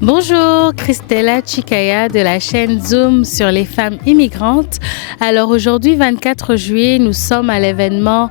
Bonjour, Christella Chikaya de la chaîne Zoom sur les femmes immigrantes. Alors aujourd'hui, 24 juillet, nous sommes à l'événement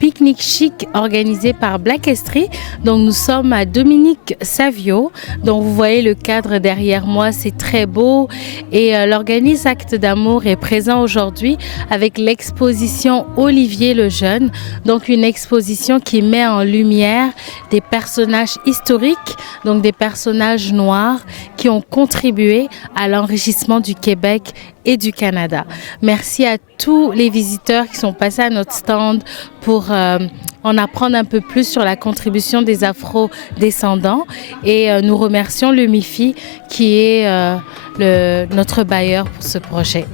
Pique-Nique Chic organisé par Black Estrie. Donc nous sommes à Dominique Savio. Donc vous voyez le cadre derrière moi, c'est très beau. Et l'organisme Actes d'amour est présent aujourd'hui avec l'exposition Olivier le Jeune. Donc une exposition qui met en lumière des personnages historiques, donc des personnages noirs qui ont contribué à l'enrichissement du Québec et du Canada. Merci à tous les visiteurs qui sont passés à notre stand pour en apprendre un peu plus sur la contribution des Afro-descendants. Et nous remercions le MIFI qui est notre bailleur pour ce projet.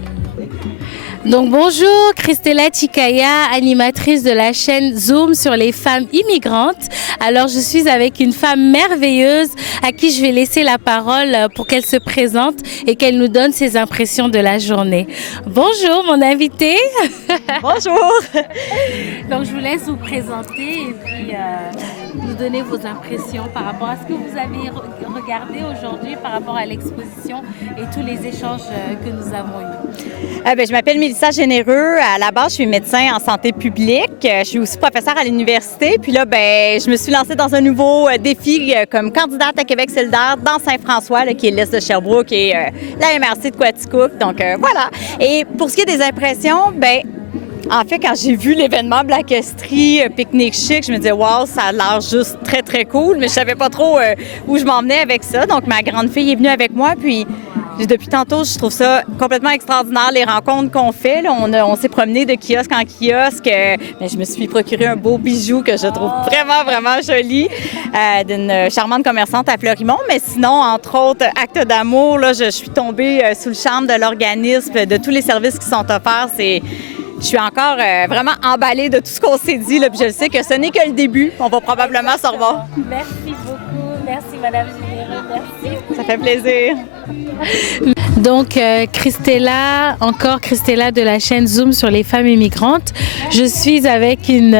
Donc bonjour, Christella Chikaya, animatrice de la chaîne Zoom sur les femmes immigrantes. Alors je suis avec une femme merveilleuse à qui je vais laisser la parole pour qu'elle se présente et qu'elle nous donne ses impressions de la journée. Bonjour mon invité. Bonjour. Donc je vous laisse vous présenter et puis nous donner vos impressions par rapport à ce que vous avez regardé aujourd'hui par rapport à l'exposition et tous les échanges que nous avons eus. Je m'appelle Mélissa Généreux. À la base, je suis médecin en santé publique. Je suis aussi professeure à l'université. Puis là, je me suis lancée dans un nouveau défi comme candidate à Québec solidaire dans Saint-François, qui est l'est de Sherbrooke et la MRC de Quaticook. Donc voilà. Et pour ce qui est des impressions, en fait, quand j'ai vu l'événement Black Estrie, Pique-Nique Chic, je me disais, wow, ça a l'air juste très, très cool, mais je savais pas trop où je m'en venais avec ça. Donc, ma grande fille est venue avec moi, puis depuis tantôt, je trouve ça complètement extraordinaire, les rencontres qu'on fait. Là, on s'est promené de kiosque en kiosque. Je me suis procuré un beau bijou que je trouve vraiment, vraiment joli d'une charmante commerçante à Fleurimont. Mais sinon, entre autres, Actes d'amour, là, je suis tombée sous le charme de l'organisme, de tous les services qui sont offerts. Je suis encore vraiment emballée de tout ce qu'on s'est dit, là, puis je sais que ce n'est que le début. On va probablement se revoir. Merci beaucoup. Merci, Madame Généreux. Merci. Ça fait plaisir. Donc, Christella de la chaîne Zoom sur les femmes immigrantes. Je suis avec une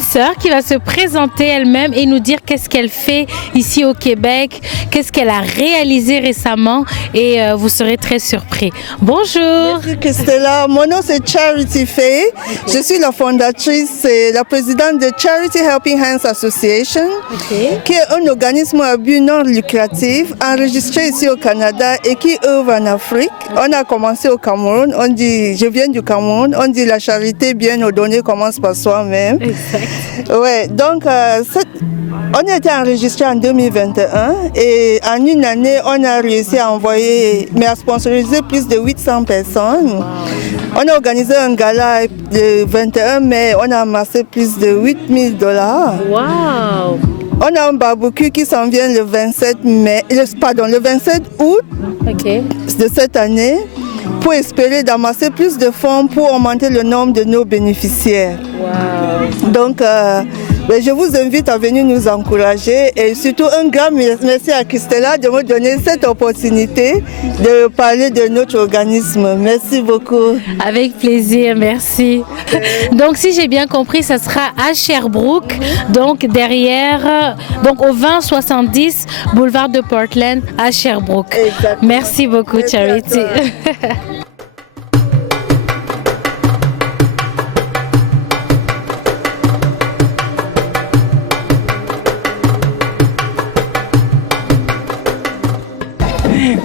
sœur qui va se présenter elle-même et nous dire qu'est-ce qu'elle fait ici au Québec, qu'est-ce qu'elle a réalisé récemment et vous serez très surpris. Bonjour. Merci Christella. Mon nom c'est Charity Faye. Je suis la fondatrice et la présidente de Charity Helping Hands Association, qui est un organisme à but non lucratif enregistré ici au Canada et qui œuvre en Afrique. On a commencé au Cameroun. On dit, je viens du Cameroun. On dit la charité bien ordonnée commence par soi-même. Exact. Ouais, donc on a été enregistré en 2021 et en une année, on a réussi à envoyer, mais à sponsoriser plus de 800 personnes. Wow. On a organisé un gala le 21 mai, on a amassé plus de $8,000. Wow! On a un barbecue qui s'en vient le 27 août de cette année pour espérer d'amasser plus de fonds pour augmenter le nombre de nos bénéficiaires. Wow. Donc, je vous invite à venir nous encourager et surtout un grand merci à Christella de me donner cette opportunité de parler de notre organisme. Merci beaucoup. Avec plaisir, merci. Donc si j'ai bien compris, ça sera à Sherbrooke, donc derrière, donc au 2070 boulevard de Portland à Sherbrooke. Exactement. Merci beaucoup, Charity.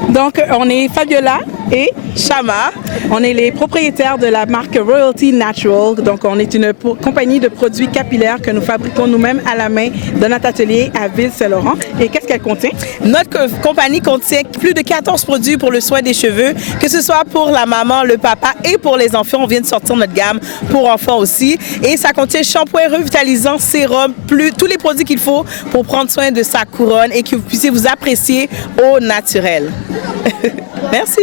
Donc, on est Fabiola et Shama. On est les propriétaires de la marque Royalty Natural. Donc, on est une compagnie de produits capillaires que nous fabriquons nous-mêmes à la main dans notre atelier à Ville-Saint-Laurent. Et qu'est-ce qu'elle contient? Notre compagnie contient plus de 14 produits pour le soin des cheveux, que ce soit pour la maman, le papa et pour les enfants. On vient de sortir notre gamme pour enfants aussi. Et ça contient shampoing revitalisant, sérum, tous les produits qu'il faut pour prendre soin de sa couronne et que vous puissiez vous apprécier au naturel. Merci.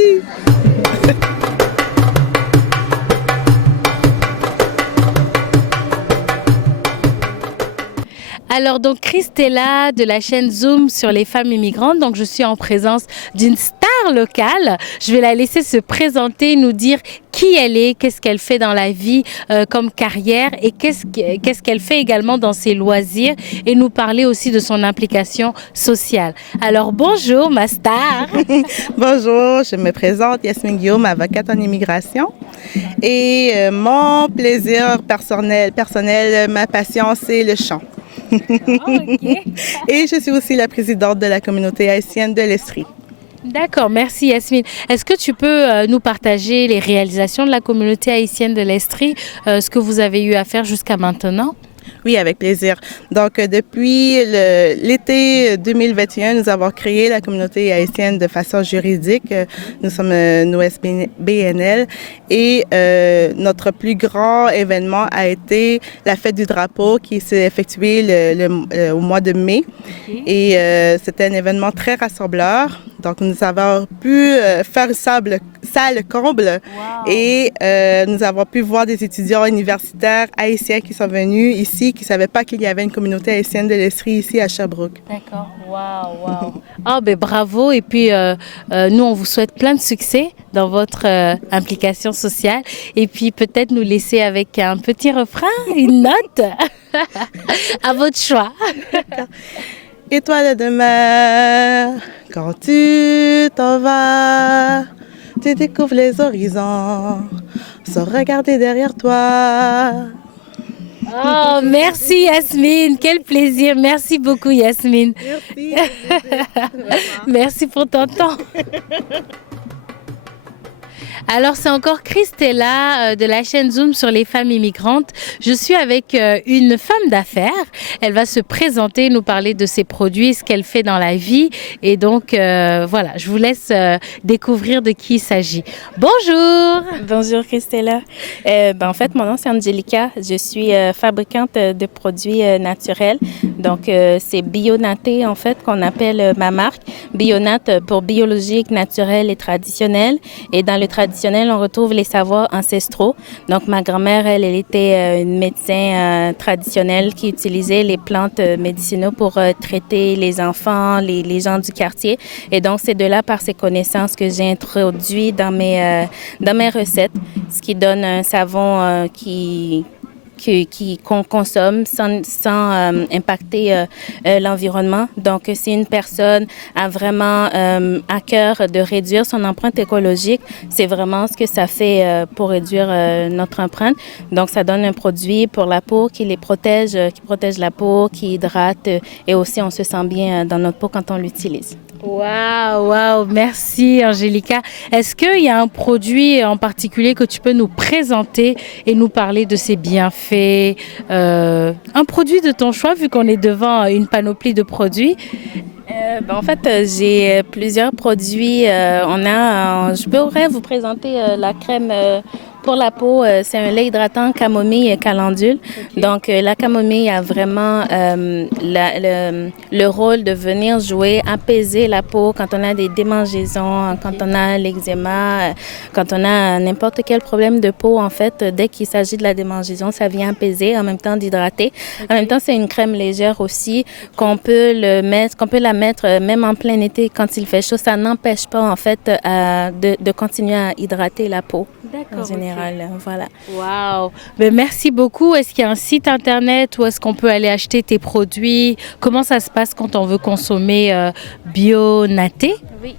Alors donc Christella de la chaîne Zoom sur les femmes immigrantes, donc je suis en présence d'une star super locale. Je vais la laisser se présenter, nous dire qui elle est, qu'est-ce qu'elle fait dans la vie comme carrière et qu'est-ce qu'elle fait également dans ses loisirs et nous parler aussi de son implication sociale. Alors bonjour ma star. Bonjour, je me présente Yasmine Guillaume, avocate en immigration. Et mon plaisir personnel, ma passion, c'est le chant. Et je suis aussi la présidente de la communauté haïtienne de l'Estrie. D'accord, merci Yasmine. Est-ce que tu peux nous partager les réalisations de la communauté haïtienne de l'Estrie, ce que vous avez eu à faire jusqu'à maintenant? Oui, avec plaisir. Donc, depuis l'été 2021, nous avons créé la communauté haïtienne de façon juridique. Nous sommes une OSBNL et notre plus grand événement a été la fête du drapeau qui s'est effectuée au mois de mai. Okay. Et c'était un événement très rassembleur. Donc, nous avons pu faire salle comble. Wow. Et nous avons pu voir des étudiants universitaires haïtiens qui sont venus ici, qui ne savaient pas qu'il y avait une communauté haïtienne de l'Estrie ici à Sherbrooke. D'accord. Wow. Oh, ben bravo. Et puis, nous, on vous souhaite plein de succès dans votre implication sociale. Et puis, peut-être nous laisser avec un petit refrain, une note. À votre choix. Étoile de mer, quand tu t'en vas, tu découvres les horizons sans regarder derrière toi. Oh, merci Yasmine, quel plaisir. Merci beaucoup Yasmine. Merci. Merci pour ton temps. Alors, c'est encore Christella de la chaîne Zoom sur les femmes immigrantes. Je suis avec une femme d'affaires. Elle va se présenter, nous parler de ses produits, ce qu'elle fait dans la vie. Et donc, voilà, je vous laisse découvrir de qui il s'agit. Bonjour! Bonjour Christella. En fait, mon nom c'est Angelica. Je suis fabricante de produits naturels. Donc, c'est Bionaté, en fait, qu'on appelle ma marque. Bionat pour biologique, naturel et traditionnel. Et dans le traditionnel, on retrouve les savoirs ancestraux. Donc, ma grand-mère, elle était une médecin traditionnelle qui utilisait les plantes médicinaux pour traiter les enfants, les gens du quartier. Et donc, c'est de là, par ces connaissances, que j'ai introduit dans mes recettes, ce qui donne un savon qu'on consomme sans impacter l'environnement. Donc, si une personne a vraiment à cœur de réduire son empreinte écologique, c'est vraiment ce que ça fait pour réduire notre empreinte. Donc, ça donne un produit pour la peau qui protège la peau, qui hydrate et aussi on se sent bien dans notre peau quand on l'utilise. Wow, merci Angelica. Est-ce qu'il y a un produit en particulier que tu peux nous présenter et nous parler de ses bienfaits? Un produit de ton choix, vu qu'on est devant une panoplie de produits. En fait, j'ai plusieurs produits. Je pourrais vous présenter la crème pour la peau. C'est un lait hydratant camomille et calendule. Okay. Donc, la camomille a vraiment le rôle de venir jouer, apaiser la peau quand on a des démangeaisons, quand on a l'eczéma, quand on a n'importe quel problème de peau. En fait, dès qu'il s'agit de la démangeaison, ça vient apaiser, en même temps d'hydrater. Okay. En même temps, c'est une crème légère aussi qu'on peut la mettre même en plein été quand il fait chaud. Ça n'empêche pas, en fait, de continuer à hydrater la peau. D'accord, en général, okay. Voilà. Wow. Ben, merci beaucoup. Est-ce qu'il y a un site internet où est-ce qu'on peut aller acheter tes produits? Comment ça se passe quand on veut consommer Bionaté? Oui.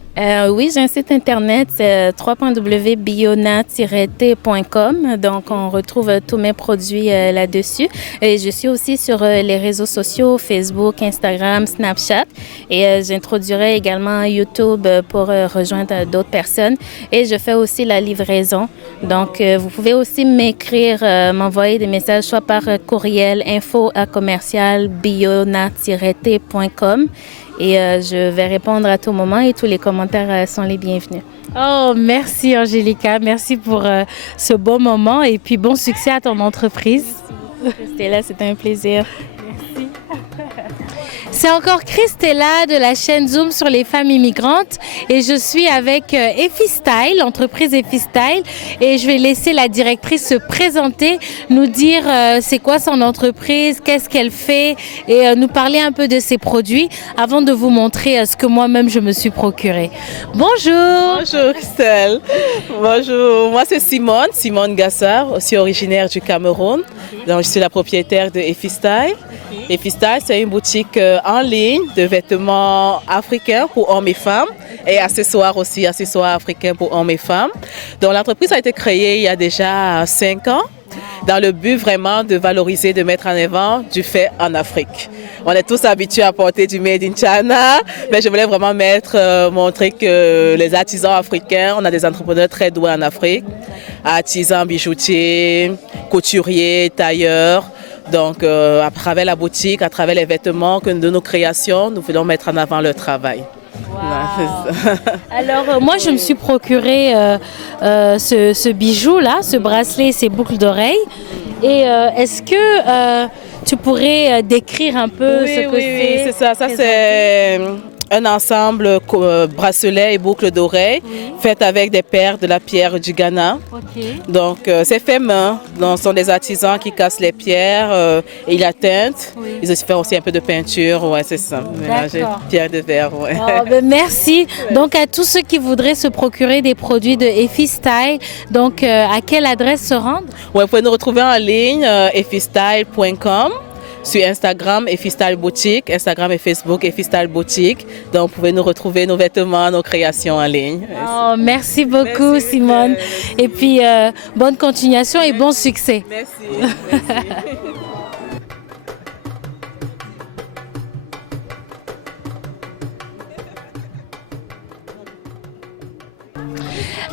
Oui, j'ai un site internet, c'est www.biona-t.com. Donc, on retrouve tous mes produits là-dessus. Et je suis aussi sur les réseaux sociaux, Facebook, Instagram, Snapchat. Et j'introduirai également YouTube pour rejoindre d'autres personnes. Et je fais aussi la livraison. Donc, vous pouvez aussi m'écrire, m'envoyer des messages, soit par courriel info@biona-t.com. Et je vais répondre à tout moment et tous les commentaires sont les bienvenus. Oh, merci Angelica. Merci pour ce beau moment et puis bon succès à ton entreprise. Merci beaucoup, Stella, c'était un plaisir. Merci. C'est encore Christella de la chaîne Zoom sur les femmes immigrantes et je suis avec EfiStyle, l'entreprise EfiStyle, et je vais laisser la directrice se présenter, nous dire c'est quoi son entreprise, qu'est-ce qu'elle fait et nous parler un peu de ses produits avant de vous montrer ce que moi-même je me suis procuré. Bonjour. Bonjour Christelle. Bonjour, moi c'est Simone Gassard, aussi originaire du Cameroun. Donc, je suis la propriétaire de EfiStyle. EfiStyle, c'est une boutique en ligne de vêtements africains pour hommes et femmes et accessoires aussi, accessoires africains pour hommes et femmes. Donc l'entreprise a été créée il y a déjà 5 ans dans le but vraiment de valoriser, de mettre en avant du fait en Afrique. On est tous habitués à porter du Made in China, mais je voulais vraiment montrer que les artisans africains, on a des entrepreneurs très doués en Afrique, artisans, bijoutiers, couturiers, tailleurs. Donc, à travers la boutique, à travers les vêtements, de nos créations, nous voulons mettre en avant leur travail. Wow. Alors, moi, je me suis procuré ce bijou-là, ce bracelet et ces boucles d'oreilles. Et est-ce que tu pourrais décrire un peu ce que c'est? Oui, c'est ça. Ça, c'est un ensemble bracelet et boucles d'oreilles faites avec des perles de la pierre du Ghana. Donc, c'est fait main. Donc, ce sont des artisans qui cassent les pierres et ils la teintent. Ils font aussi un peu de peinture. Ouais, c'est ça. Mélanger pierre de verre. Ouais. Oh, ben merci. Donc, à tous ceux qui voudraient se procurer des produits de EfiStyle, donc à quelle adresse se rendre? Ouais, vous pouvez nous retrouver en ligne, efistyle.com. Sur Instagram, EfiStyle Boutique, Instagram et Facebook, EfiStyle Boutique. Donc, vous pouvez nous retrouver nos vêtements, nos créations en ligne. Oh, merci beaucoup, merci, Simone. Et puis, bonne continuation et bon succès. Merci.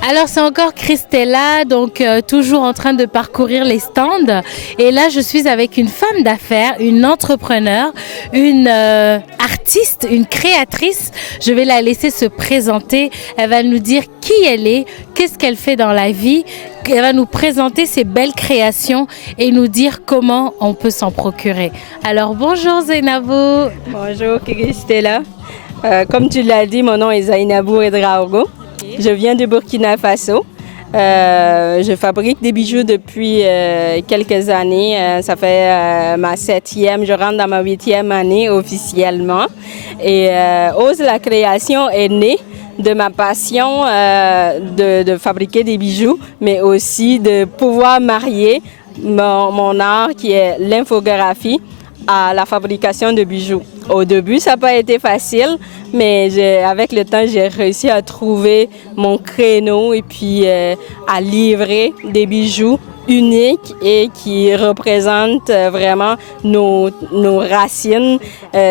Alors, c'est encore Christella, donc toujours en train de parcourir les stands. Et là, je suis avec une femme d'affaires, une entrepreneur, une artiste, une créatrice. Je vais la laisser se présenter. Elle va nous dire qui elle est, qu'est-ce qu'elle fait dans la vie. Elle va nous présenter ses belles créations et nous dire comment on peut s'en procurer. Alors, bonjour Zainabou. Bonjour Christella. Comme tu l'as dit, mon nom est Zainabou Edraogo. Je viens du Burkina Faso. Je fabrique des bijoux depuis quelques années. Ça fait ma 7e, je rentre dans ma 8e année officiellement. Et Ose la création est née de ma passion de fabriquer des bijoux, mais aussi de pouvoir marier mon art qui est l'infographie à la fabrication de bijoux. Au début, ça n'a pas été facile, mais avec le temps, j'ai réussi à trouver mon créneau et puis à livrer des bijoux uniques et qui représentent vraiment nos racines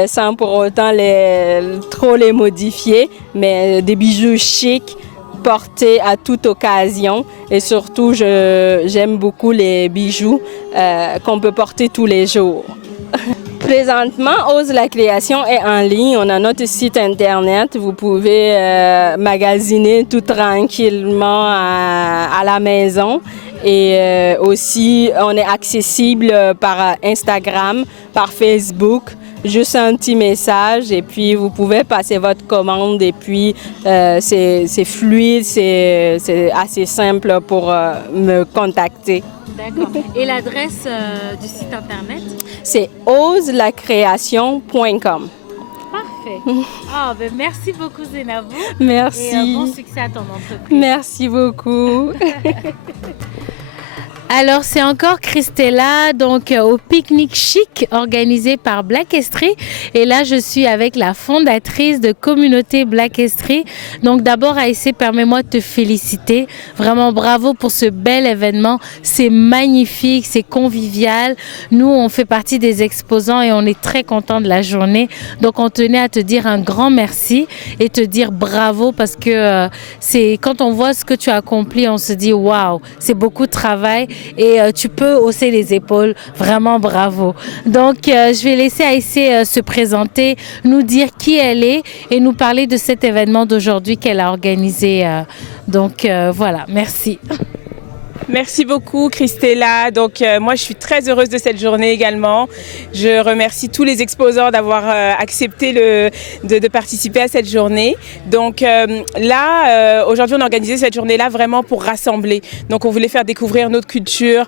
sans pour autant trop les modifier, mais des bijoux chics portés à toute occasion et surtout, j'aime beaucoup les bijoux qu'on peut porter tous les jours. Présentement, Ose la création est en ligne. On a notre site internet. Vous pouvez magasiner tout tranquillement à la maison. Et aussi, on est accessible par Instagram, par Facebook. Juste un petit message et puis vous pouvez passer votre commande et puis c'est fluide, c'est assez simple pour me contacter. D'accord. Et l'adresse du site internet? C'est oselacreation.com. Parfait. Oh, ben merci beaucoup Zainabou. Merci. Et bon succès à ton entreprise. Merci beaucoup. Alors, c'est encore Christella, donc au pique-nique chic organisé par Black Estrie. Et là, je suis avec la fondatrice de Communauté Black Estrie. Donc, d'abord, Aïssé, permets-moi de te féliciter. Vraiment, bravo pour ce bel événement. C'est magnifique, c'est convivial. Nous, on fait partie des exposants et on est très contents de la journée. Donc, on tenait à te dire un grand merci et te dire bravo parce que c'est quand on voit ce que tu as accompli, on se dit waouh, c'est beaucoup de travail. Et tu peux hausser les épaules. Vraiment bravo. Donc, je vais laisser Aïssé se présenter, nous dire qui elle est et nous parler de cet événement d'aujourd'hui qu'elle a organisé. Donc, voilà. Merci. Merci beaucoup Christella. Donc moi je suis très heureuse de cette journée également. Je remercie tous les exposants d'avoir accepté de participer à cette journée. Donc là, aujourd'hui on a organisé cette journée-là vraiment pour rassembler. Donc on voulait faire découvrir notre culture,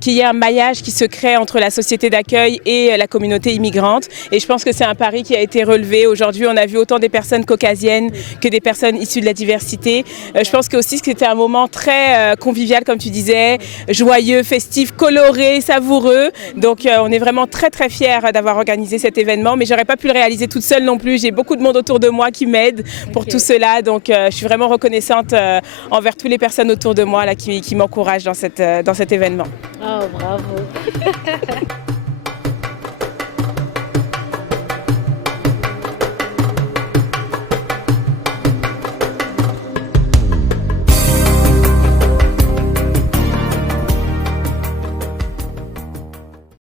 qu'il y ait un maillage qui se crée entre la société d'accueil et la communauté immigrante. Et je pense que c'est un pari qui a été relevé. Aujourd'hui on a vu autant des personnes caucasiennes que des personnes issues de la diversité. Je pense que aussi c'était un moment très convivial comme tu disais, joyeux, festif, coloré, savoureux. Donc on est vraiment très très fiers d'avoir organisé cet événement, mais j'aurais pas pu le réaliser toute seule non plus. J'ai beaucoup de monde autour de moi qui m'aide pour tout cela. Donc je suis vraiment reconnaissante envers toutes les personnes autour de moi là, qui m'encouragent dans cet événement. Oh, bravo.